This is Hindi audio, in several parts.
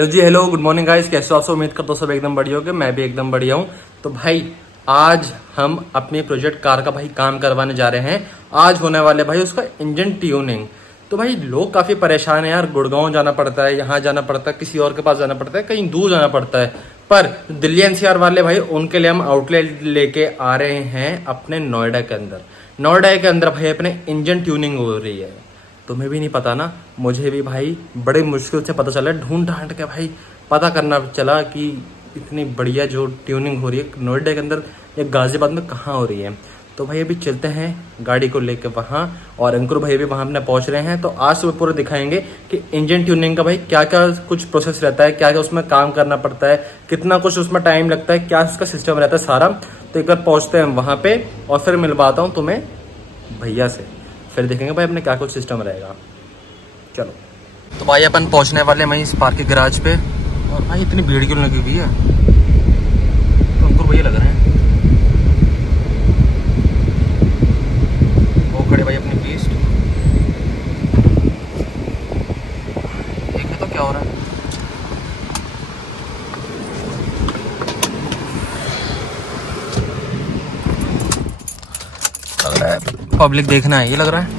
हेलो जी, हेलो, गुड मॉर्निंग गाइस। कैसे हो आप सब? उम्मीद करता हूँ सब एकदम बढ़िया होगे। मैं भी एकदम बढ़िया हूँ। तो भाई आज हम अपने प्रोजेक्ट कार का भाई काम करवाने जा रहे हैं। आज होने वाले भाई उसका इंजन ट्यूनिंग। तो भाई लोग काफ़ी परेशान हैं यार। गुड़गांव जाना पड़ता है, यहाँ जाना पड़ता है, किसी और के पास जाना पड़ता है, कहीं दूर जाना पड़ता है। पर दिल्ली एनसीआर वाले भाई उनके लिए हम आउटलेट लेके आ रहे हैं अपने नोएडा के अंदर। नोएडा के अंदर भाई अपने इंजन ट्यूनिंग हो रही है। तुम्हें भी नहीं पता ना, मुझे भी भाई बड़े मुश्किल से पता चला, ढूंढ ढांड के भाई पता करना चला कि इतनी बढ़िया जो ट्यूनिंग हो रही है नोएडा के अंदर या गाजियाबाद में कहाँ हो रही है। तो भाई अभी चलते हैं गाड़ी को लेके वहाँ, और अंकुर भाई भी वहाँ अपने पहुँच रहे हैं। तो आज सुबह पूरे दिखाएंगे कि इंजन ट्यूनिंग का भाई क्या क्या कुछ प्रोसेस रहता है, क्या क्या उसमें काम करना पड़ता है, कितना कुछ उसमें टाइम लगता है, क्या उसका सिस्टम रहता है सारा। तो एक बार पहुँचते हैं वहाँ पे और फिर मिलवाता हूँ तुम्हें भैया से, फिर देखेंगे भाई अपने क्या कुछ सिस्टम रहेगा। चलो तो भाई अपन पहुंचने वाले हैं वहीं स्पार्क के गैराज पे। और भाई इतनी भीड़ क्यों लगी हुई है? तो अंकुर भैया लग रहे हैं वो खड़े भाई अपनी पीस्ट। देखिए तो क्या हो रहा है। लग रहा है पब्लिक देखना है, ये लग रहा है।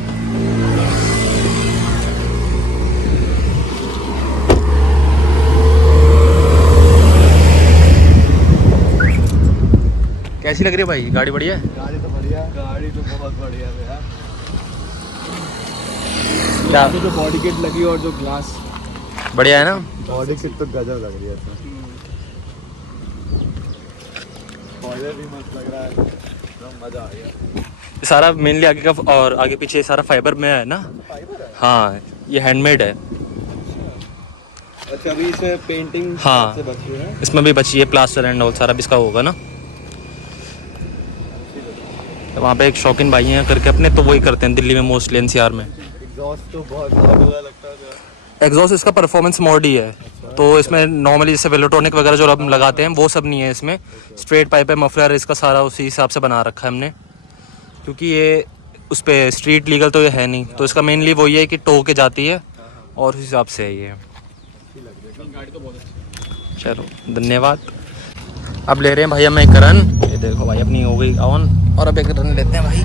कैसी लग रही है भाई गाड़ी? बढ़िया है गाड़ी तो बढ़िया, गाड़ी तो बहुत बढ़िया है यार। क्या जो बॉडी किट लगी और जो ग्लास बढ़िया है ना? बॉडी किट तो गजब लग रही है। स्पॉइलर भी मस्त लग रहा है, एकदम मजा आ गया। सारा मेनली आगे का और आगे पीछे सारा फाइबर में है ना? फाइबर है? हाँ, ये हैंडमेड है। अच्छा, अभी इसमें पेंटिंग हाँ, से बची है। इसमें भी बची है प्लास्टर एंड ऑल, सारा भी इसका होगा ना। तो वहाँ पे एक शौकीन भाई हैं करके अपने, तो वही करते हैं दिल्ली में मोस्टली एनसीआर में। एग्जॉस्ट तो बहुत ज़्यादा लगता है। एग्जॉस्ट इसका परफॉर्मेंस मोड ही है। अच्छा। तो इसमें नॉर्मली जैसे वेलोट्रॉनिक वगैरह जो हम लगाते हैं वो सब नहीं है इसमें। स्ट्रेट पाइप है, मफलर इसका सारा उसी हिसाब से बना रखा है हमने, क्योंकि ये उस पर स्ट्रीट लीगल तो ये है नहीं। तो इसका मेनली वही है कि टो के जाती है और उस हिसाब से है ये। गाड़ी तो बहुत अच्छी है। चलो धन्यवाद। अब ले रहे हैं भाई हमें एक रन। ये देखो भाई अपनी हो गई ऑन, और अब एक रन लेते हैं भाई।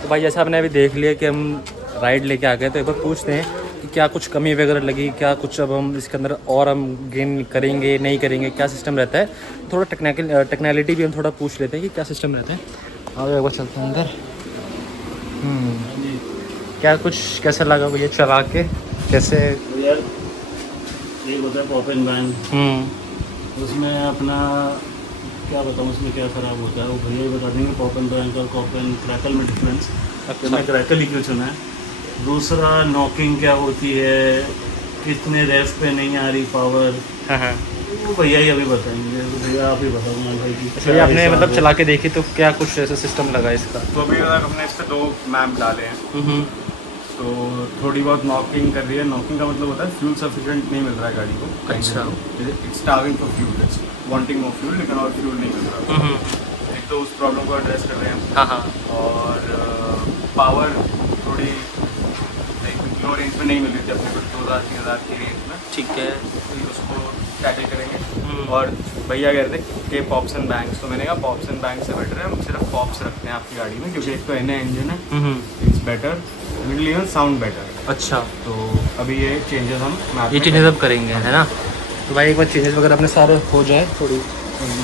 तो भाई जैसा आपने अभी देख लिया कि हम राइड लेके आ गए, तो एक बार पूछते हैं कि क्या कुछ कमी वगैरह लगी, क्या कुछ अब हम इसके अंदर और हम गेन करेंगे नहीं करेंगे, क्या सिस्टम रहता है। थोड़ा टेक्निकलिटी भी हम थोड़ा पूछ लेते हैं कि क्या सिस्टम रहता है। और एक बार चलते हैं अंदर। क्या कुछ कैसा लगा भैया चला के? कैसे यार एक होता है पॉप एंड बैन, उसमें अपना क्या बताऊँ उसमें क्या ख़राब होता है वो भैया ही बता देंगे। पॉप एंड बैन और कॉप एंड क्रैकल में डिफरेंस। अच्छा। मैं क्रैकल ही क्यों चुना है। दूसरा नॉकिंग क्या होती है, कितने रेफ पे नहीं आ रही पावर, हाँ, वो भैया ही अभी बताएंगे। तो भैया आप ही बताऊँगा भाई कि अच्छा। आपने मतलब चला के देखी तो क्या कुछ ऐसा सिस्टम लगा इसका? तो अभी तक हमने इस पर 2 मैप डाले हैं। तो थोड़ी बहुत नॉकिंग कर रही है। नॉकिंग का मतलब होता है फ्यूल सफिशिएंट नहीं मिल रहा है गाड़ी को। अच्छा। It's starving for fuel, it's wanting more fuel, लेकिन और फ्यूल नहीं मिल रहा। एक तो उस प्रॉब्लम को एड्रेस कर रहे हैं। हाँ। और पावर थोड़ी लो रेंज में नहीं मिल रही थी अपने को, 2000-3000 की रेंज में। ठीक है। तो उसको टैकल करेंगे। और भैया कह रहे थे कि पॉप्स एंड बैंग्स, तो मैंने कहा पॉप्स एंड बैंग्स से बेटर है हम सिर्फ पॉप्स रखते हैं आपकी गाड़ी में, क्योंकि एक तो एन इंजन है, it's better, middle even sound better. अच्छा, तो अभी ये चेंजेस हम ये चेंजेस अब करेंगे, है ना। तो भाई एक बार चेंजेस वगैरह अपने सारे हो जाए, थोड़ी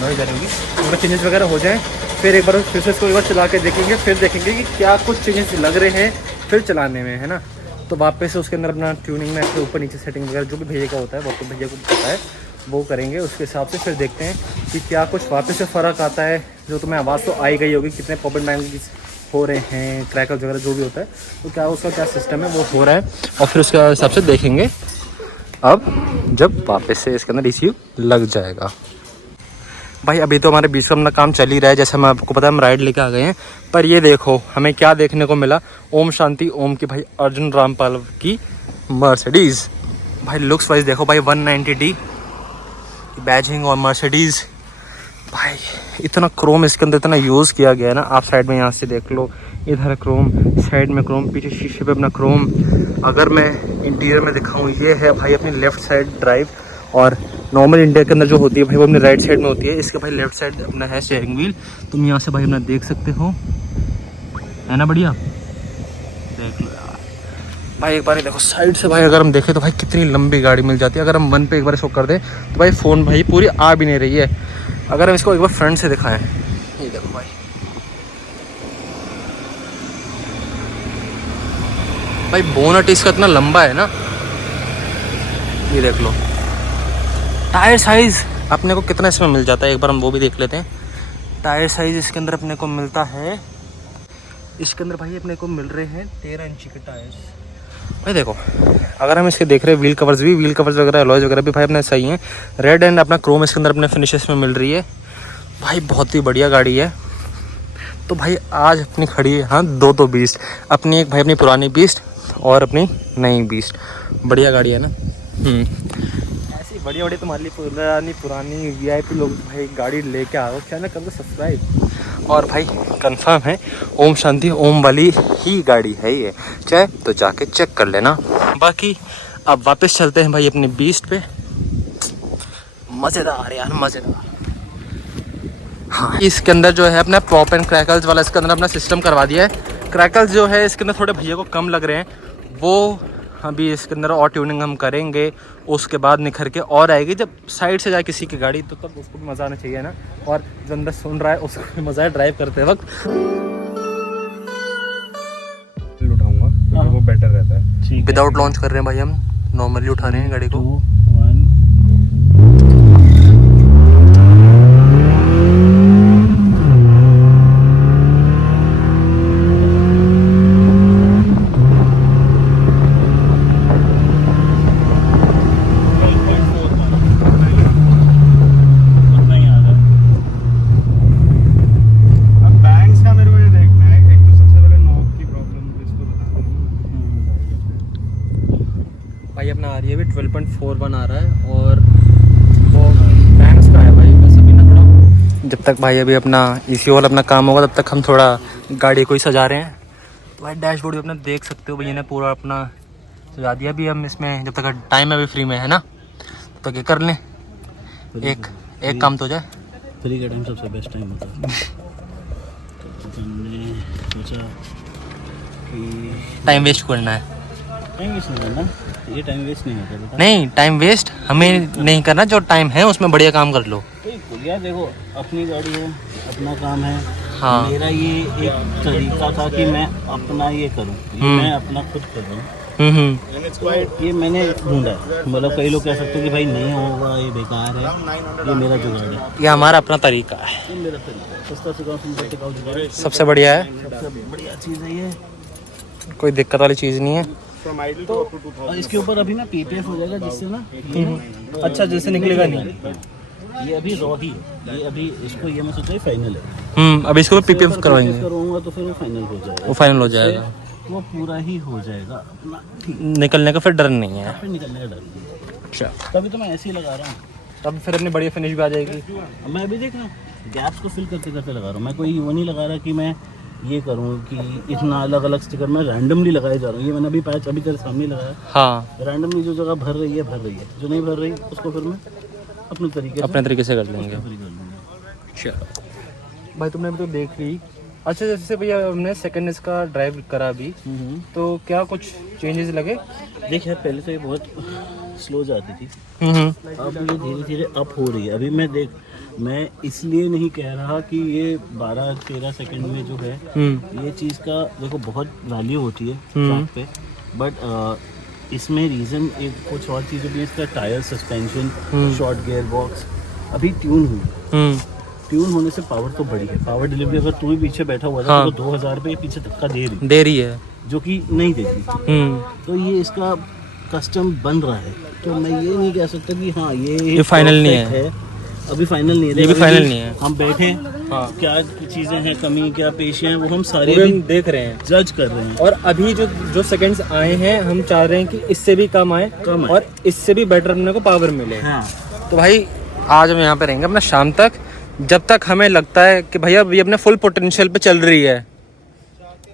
नॉइज़ आ रही होगी, एक बार चेंजेस वगैरह हो जाए, फिर एक बार फिर से इसको एक बार चला के देखेंगे, फिर देखेंगे कि क्या कुछ चेंजेस लग रहे हैं फिर चलाने में, है ना। तो वापस से उसके अंदर अपना ट्यूनिंग में अपने ऊपर नीचे सेटिंग वगैरह जो भी भैया का होता है वो तो भैया को पता है, वो करेंगे। उसके हिसाब से फिर देखते हैं कि क्या कुछ वापस से फ़र्क आता है। जो तुम्हें आवाज़ तो आई गई होगी, कितने पॉप एंड बैंग हो रहे हैं, क्रैकर्स वगैरह जो भी होता है, तो क्या उसका क्या सिस्टम है वो हो रहा है, और फिर उसके हिसाब से देखेंगे अब जब वापस से इसके अंदर ECU लग जाएगा। भाई अभी तो हमारे बीच में अपना काम चल ही रहा है, जैसे हम आपको पता है हम राइड लेके आ गए हैं। पर ये देखो हमें क्या देखने को मिला, ओम शांति ओम की भाई अर्जुन रामपाल की मर्सिडीज़। भाई लुक्स वाइज देखो भाई 190D बैजिंग और मर्सिडीज़, भाई इतना क्रोम इसके अंदर इतना यूज़ किया गया है ना। आप साइड में यहाँ से देख लो, इधर क्रोम, साइड में क्रोम, पीछे शीशे पे अपना क्रोम। अगर मैं इंटीरियर में दिखाऊँ, ये है भाई अपनी लेफ़्ट साइड ड्राइव, और नॉर्मल इंडिया के अंदर जो होती है भाई वो अपने राइट साइड में होती है, इसके भाई लेफ्ट साइड अपना है स्टीयरिंग व्हील। तुम यहाँ से भाई अपना देख सकते हो, है ना, बढ़िया देख लो यार। भाई एक बार देखो साइड से भाई, अगर हम देखें तो भाई कितनी लंबी गाड़ी मिल जाती है। अगर हम 1 पे एक बार शो कर दें तो भाई फ़ोन भाई पूरी आ भी नहीं रही है। अगर हम इसको एक बार फ्रंट से दिखाएं, ये देखो भाई, भाई बोनट इसका इतना लंबा है ना, ये देख लो। टायर साइज़ अपने को कितना इसमें मिल जाता है, एक बार हम वो भी देख लेते हैं। टायर साइज़ इसके अंदर अपने को मिलता है, इसके अंदर भाई अपने को मिल रहे हैं 13 इंची के टायर्स। भाई देखो अगर हम इसके देख रहे हैं व्हील कवर्स वगैरह अलॉयज़ वगैरह भी भाई अपने सही हैं। रेड एंड अपना क्रोम इसके अंदर अपने फिनिशेस में मिल रही है। भाई बहुत ही बढ़िया गाड़ी है। तो भाई आज अपनी खड़ी है, हाँ 2 बीस्ट, अपनी एक भाई अपनी पुरानी बीस्ट और अपनी नई बीस्ट। बढ़िया गाड़ी है ना। ऐसी बढ़िया बढ़िया तुम्हारे लिए पुरानी VIP लोग भाई गाड़ी लेके आओ, चैनल कर दो सब्सक्राइब। और भाई कंफर्म है ओम शांति ओम वाली ही गाड़ी है ये, चाहे तो जाके चेक कर लेना। बाकी अब वापस चलते हैं भाई अपनी बीस्ट पे। मज़ेदार यार, मज़ेदार। हाँ इसके अंदर जो है अपना पॉप एंड क्रैकल्स वाला इसके अंदर अपना सिस्टम करवा दिया है। क्रैकल्स जो है इसके अंदर थोड़े भैया को कम लग रहे हैं, वो अभी इसके अंदर और ट्यूनिंग हम करेंगे, उसके बाद निखर के और आएगी। जब साइड से जाए किसी की गाड़ी तो तब उसको भी मज़ा आना चाहिए ना, और जो अंदर सुन रहा है उसको भी मज़ा है ड्राइव करते वक्त। उठाऊंगा वो बेटर रहता है। विदाउट लॉन्च कर रहे हैं भाई, हम नॉर्मली उठा रहे हैं गाड़ी को। 2, 1 भाई अपना आ रही है अभी 12.41 आ रहा है, और वो बैंक्स का है भाई। बस अभी ना थोड़ा जब तक भाई अभी अपना ECU वाला अपना काम होगा तब तक हम थोड़ा गाड़ी को ही सजा रहे हैं। तो भाई डैशबोर्ड भी अपना देख सकते हो, भैया ने पूरा अपना सजा दिया। अभी हम इसमें जब तक टाइम अभी फ्री में है ना, तो क्या कर लें, एक काम तो हो जाए। फ्री का टाइम सबसे बेस्ट टाइम होता है। तो हमने सोचा कि टाइम वेस्ट करना है, टाइम वेस्ट नहीं करना, ये टाइम वेस्ट नहीं होता बेटा। नहीं टाइम वेस्ट हमें नहीं करना, जो टाइम है उसमें बढ़िया काम कर लो। बिल्कुल यार, देखो अपनी गाड़ी है, अपना काम है। हाँ। मेरा ये एक तरीका था कि मैं अपना ये करूँ, मैं अपना खुद कर रहा हूँ। ये मैंने ढूंढा है। मतलब कई लोग कह सकते हैं कि भाई नहीं होगा, ये बेकार है, ये मेरा जुगाड़ है, ये हमारा अपना तरीका है, ये मेरा तरीका है। सस्ता से कम टिकाऊ जुगाड़ सबसे बढ़िया है, सबसे बढ़िया चीज़ है ये। कोई दिक्कत वाली चीज़ नहीं है। तो और इसके ऊपर अभी ना PPF हो जाएगा, जिससे ना अच्छा जैसे निकलेगा नहीं, ये अभी रॉ ही है, ये अभी इसको ये मैं सोचा फाइनल है। अब इसको PPF करवाएंगे, करूँगा तो फिर वो फाइनल हो जाएगा, वो फाइनल हो जाएगा, वो पूरा ही हो जाएगा अपना ठीक, निकलने का फिर डर नहीं है। फिर निकलने का डर नहीं है। अच्छा तभी तो मैं ऐसे ही लगा रहा हूँ। तब फिर अपनी बढ़िया फिनिश भी आ जाएगी। अब मैं अभी देख रहा हूँ गैप्स को फिल करते करते लगा रहा हूँ। मैं कोई वो नहीं लगा रहा कि मैं ये करूँ कि इतना अलग अलग स्टिकर मैं रैंडमली लगाए जा रहा हूँ। ये मैंने अभी पैच अभी तेरे सामने लगाया, हाँ रैंडमली जो जगह भर रही है, जो नहीं भर रही उसको फिर मैं अपने तरीके से अपने तरीके से कर लेंगे। फ्री कर लूँगा। चलो भाई तुमने अभी तो देख ली। अच्छा जैसे भैया हमने सेकंड इसका ड्राइव करा अभी, तो क्या कुछ चेंजेस लगे? देख यार, पहले तो ये बहुत स्लो जाती थी, अब ये धीरे धीरे अप हो रही है। अभी मैं इसलिए नहीं कह रहा कि ये 12-13 सेकंड में जो है ये चीज़ का देखो बहुत वैल्यू होती है ट्रैक पे, बट इसमें रीज़न एक कुछ और चीज़ें भी, इसका tyre, suspension, short gear box अभी ट्यून हुई। ट्यून होने से पावर तो बढ़ी है। पावर डिलीवरी अगर तू भी पीछे बैठा हुआ था तो 2000 रुपये पीछे तक का दे रही है, जो कि नहीं देती। तो ये इसका कस्टम बन रहा है, तो मैं ये नहीं कह सकता कि हाँ ये फाइनल नहीं है। अभी फाइनल नहीं है, ये भी फाइनल नहीं है। हम बैठे क्या चीजें हैं, कमी क्या पेशी हैं, वो हम सारे हम देख रहे हैं, जज कर रहे हैं। और अभी जो सेकंड्स आए हैं हम चाह रहे हैं कि इससे भी कम आए और इससे भी बेटर अपने को पावर मिले। तो भाई आज हम यहाँ पे रहेंगे अपना शाम तक, जब तक हमें लगता है कि भैया अभी अपने फुल पोटेंशियल पे चल रही है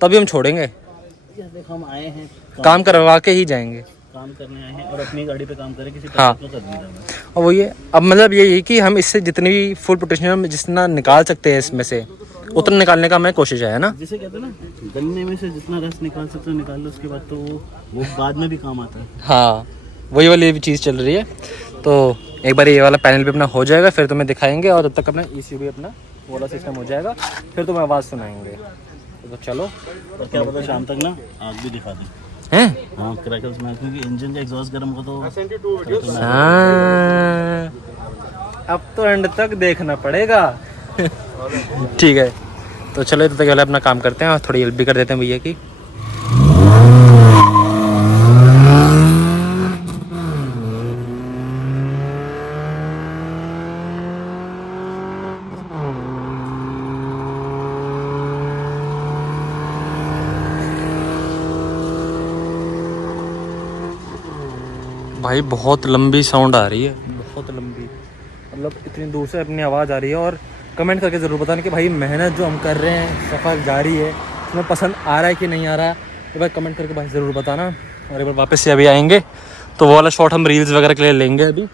तभी हम छोड़ेंगे। देखो हम आए हैं काम करवा के ही जाएंगे, काम करने आए हैं और अपनी गाड़ी पे काम करें, किसी हाँ। को कर नहीं रहा। और वो ये अब मतलब ये है कि हम इससे जितनी भी फुल पोटेंशियल जितना निकाल सकते हैं इसमें से उतना निकालने का हमें कोशिश है ना। जिसे कहते हैं ना, गन्ने में से जितना रस निकाल सकते हो निकाल लो, उसके बाद तो वो बाद में भी काम आता है। हाँ वही वाली भी चीज़ चल रही है। तो एक बार ये वाला पैनल भी अपना हो जाएगा, फिर तुम्हें दिखाएंगे, और जब तक अपना ECU भी अपना वाला सिस्टम हो जाएगा फिर तुम्हें आवाज़ सुनाएंगे। तो चलो, और क्या पता शाम तक ना आग भी दिखा दी हैं? हाँ, क्रैकल्स में, क्योंकि इंजन का एग्जॉस्ट गर्म हो तो हाँ, अब तो एंड तक देखना पड़ेगा। ठीक है, तो चलो तब तक वाला अपना काम करते हैं और थोड़ी हेल्प भी कर देते हैं भैया की। भाई बहुत लंबी साउंड आ रही है, बहुत लंबी, मतलब इतनी दूर से अपनी आवाज़ आ रही है। और कमेंट करके ज़रूर बताना कि भाई मेहनत जो हम कर रहे हैं, सफ़र जारी है, तुम्हें पसंद आ रहा है कि नहीं आ रहा है। एक बार कमेंट करके भाई ज़रूर बताना। और एक बार वापस से अभी आएंगे तो वो वाला शॉट हम रील्स वगैरह के लिए लेंगे। अभी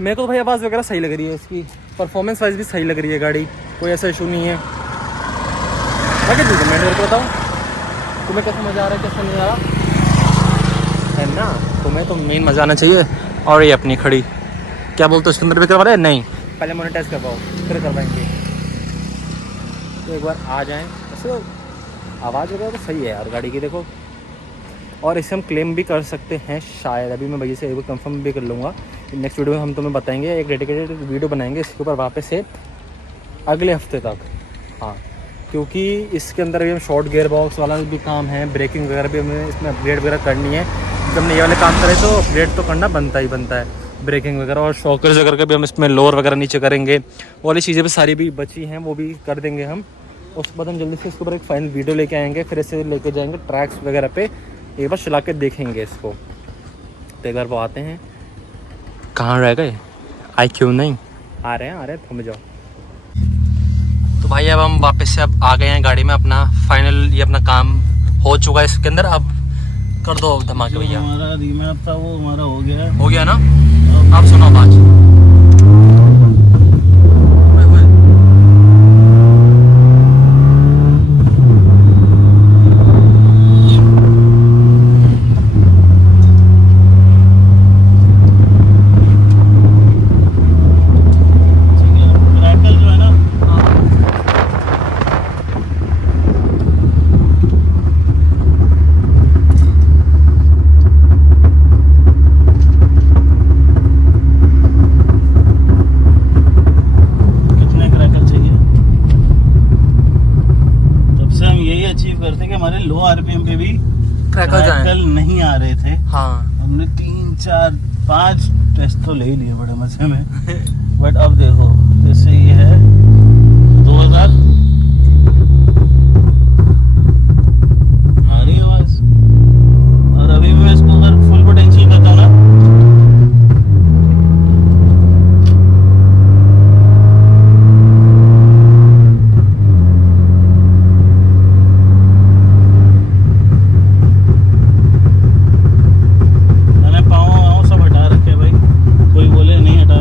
मेरे को तो भाई आवाज़ वगैरह सही लग रही है, इसकी परफॉर्मेंस वाइज भी सही लग रही है गाड़ी, कोई ऐसा इशू नहीं है। बाकी चीज़ कमेंट करके बताओ तुम्हें कैसा मज़ा आ रहा है, कैसा नहीं आ रहा है ना। तुम्हें तो मेन मज़ा आना चाहिए। और ये अपनी खड़ी क्या बोलते हो, उसके अंदर भी करवा रहे हैं? नहीं, पहले मोनेटाइज करवाओ फिर करवाएंगे। तो एक बार आ जाएं, वैसे आवाज़ वगैरह तो सही है यार गाड़ी की, देखो। और इसे हम क्लेम भी कर सकते हैं शायद, अभी मैं भैया से एक बार कंफर्म भी कर लूँगा। नेक्स्ट वीडियो में हम तुम्हें बताएंगे, एक डेडिकेटेड वीडियो बनाएंगे इसके ऊपर वापस से अगले हफ्ते तक। हाँ, क्योंकि इसके अंदर भी हम शॉर्ट गियर बॉक्स वाला भी काम है, ब्रेकिंग वगैरह भी हमें इसमें अपग्रेड वगैरह करनी है। जब हम ये वाले काम करें तो अपग्रेड तो करना बनता ही बनता है, ब्रेकिंग वगैरह। और शॉकर्स वगैरह का भी हम इसमें लोअर वगैरह नीचे करेंगे, वो वाली चीज़ें भी सारी भी बची हैं, वो भी कर देंगे हम। उसके बाद हम जल्दी से इसके ऊपर एक फाइनल वीडियो लेके आएंगे, फिर इसे लेके जाएंगे ट्रैक्स वगैरह पे, एक बार चला के देखेंगे इसको। तो एक बार वो आते हैं, कहाँ रह गए, आई क्यों नहीं आ रहे हैं थम जाओ। तो भाई अब हम वापस से अब आ गए हैं गाड़ी में, अपना फाइनल ये अपना काम हो चुका है इसके अंदर। अब कर दो धमाके भैया। हमारा रीमैप था वो हमारा हो गया ना। आप सुनो आवाज, लो आरपीएम पे भी क्रैकल नहीं आ रहे थे। हाँ, हमने 3, 4, 5 टेस्ट तो ले ही लिए बड़े मजे में। बट अब देखो जैसे ये है 2000 आ रही है आवाज, और अभी मैं इसको अगर फुल पोटेंशियल करता हूँ ना, कोई बोले नहीं हटा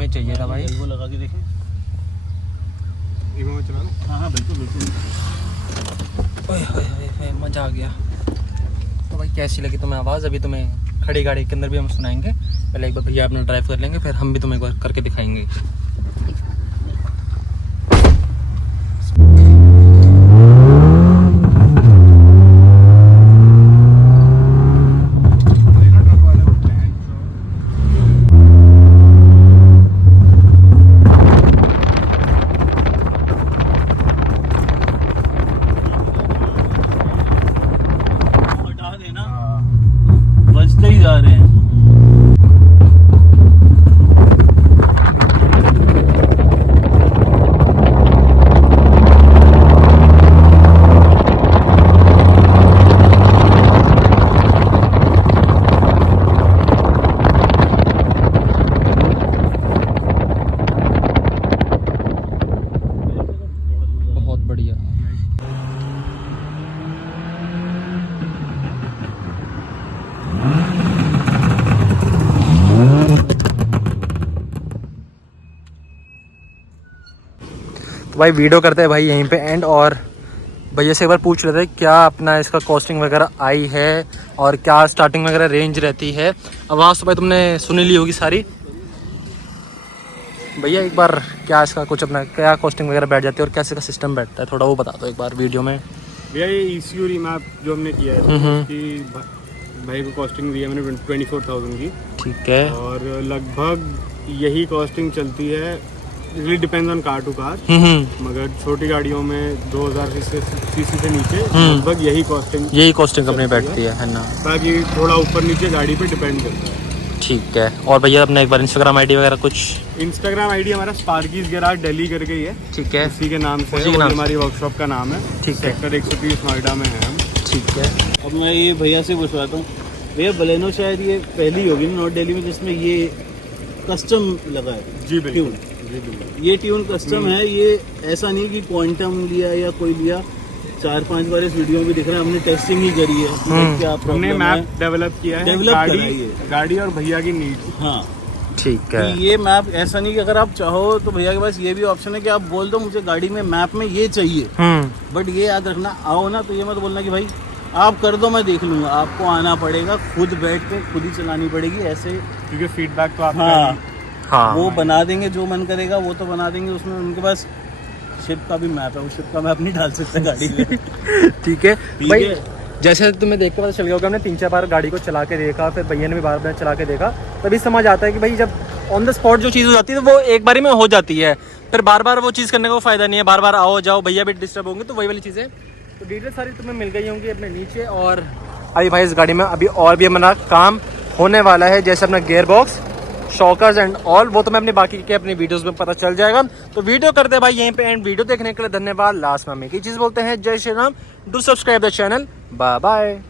हमें चाहिए था भाई। वो लगा के देखें। इमो में चला ले। हाँ बिल्कुल बिल्कुल। ओए होए होए, मज़ा आ गया। तो भाई कैसी लगी तुम्हें आवाज़? अभी तुम्हें खड़ी गाड़ी के अंदर भी हम सुनाएंगे। पहले एक बार भैया अपना ड्राइव कर लेंगे, फिर हम भी तुम्हें एक बार करके दिखाएंगे। हटा देना, बजते ही जा रहे हैं। बहुत बढ़िया। तो भाई वीडियो करते हैं भाई यहीं पे एंड, और भैया से एक बार पूछ लेते हैं क्या अपना इसका कॉस्टिंग वगैरह आई है और क्या स्टार्टिंग वगैरह रेंज रहती है। आवाज़ तो भाई तुमने सुनी ली होगी सारी। भैया एक बार क्या इसका कुछ अपना क्या कॉस्टिंग वगैरह बैठ जाती है और कैसे का सिस्टम बैठता है, थोड़ा वो बता दो एक बार वीडियो में। भैया ये ECU रीमैप जो हमने किया है उसकी भाई को कॉस्टिंग दी है मैंने 24,000 की। ठीक है। और लगभग यही कॉस्टिंग चलती है, really depends on car to car, मगर छोटी गाड़ियों में 2000 सीसी से नीचे लगभग यही कॉस्टिंग अपनी बैठती है ना। बाकी थोड़ा ऊपर नीचे गाड़ी पे डिपेंड करता है। ठीक है। और भैया अपना एक बार इंस्टाग्राम आईडी वगैरह कुछ? इंस्टाग्राम आईडी हमारा स्पार्कीज गैराज दिल्ली करके ही है। ठीक है। उसी के नाम से उसी के है, नाम हमारी वर्कशॉप का नाम है। ठीक है। सेक्टर 130 नोएडा में है हम। ठीक है। अब मैं ये भैया से पूछवाता हूँ, भैया बलेनो शायद ये पहली होगी नॉर्थ दिल्ली में जिसमें ये कस्टम लगा है। जी बिल्कुल। ट्यून। ये ट्यून कस्टम है, ये ऐसा नहीं कि क्वांटम लिया या कोई लिया। 4-5 बार इस वीडियो में दिख रहा है, हमने टेस्टिंग ही करी है कि क्या हमने प्रॉब्लम मैप है। डेवलप किया है, डेवलप करा है ये। गाड़ी और भैया की नीड। हाँ ठीक है। कि ये मैप ऐसा नहीं कि अगर आप चाहो तो भैया के पास ये भी ऑप्शन है कि आप बोल दो मुझे गाड़ी में मैप में ये चाहिए, बट ये याद रखना आओ ना तो ये मत बोलना कि भाई आप कर दो मैं देख लूंगा। आपको आना पड़ेगा, खुद बैठ के खुद ही चलानी पड़ेगी ऐसे, क्योंकि फीडबैक तो आपका हाँ ही। हाँ वो बना देंगे जो मन करेगा वो तो बना देंगे। उसमें उनके पास शिप का भी मैप है, वो शिप का मैप नहीं डाल सकते गाड़ी में। ठीक है ठीक भाई। है। जैसे तुम्हें देख के पता चल गया होगा, हमने 3-4 बार गाड़ी को चला के देखा, फिर भैया ने भी बार बार चला के देखा, तभी समझ आता है कि भाई जब ऑन द स्पॉट जो चीज़ हो जाती है तो वो एक बारी में हो जाती है, फिर बार बार वो चीज़ करने का फ़ायदा नहीं है। बार बार आओ जाओ भैया भी डिस्टर्ब होंगे, तो वही वाली चीज़ें। तो डिटेल सारी तुम्हें मिल गई होंगी अपने नीचे। और अभी भाई इस गाड़ी में अभी और भी हमारा काम होने वाला है, जैसे अपना gear box, shockers and all, वो तो मैं अपनी बाकी के अपनी वीडियोस में पता चल जाएगा। तो वीडियो करते हैं भाई यहीं पे एंड। वीडियो देखने के लिए धन्यवाद। लास्ट में हम एक ही चीज़ बोलते हैं, जय Shri Ram. Do subscribe the channel. Bye bye.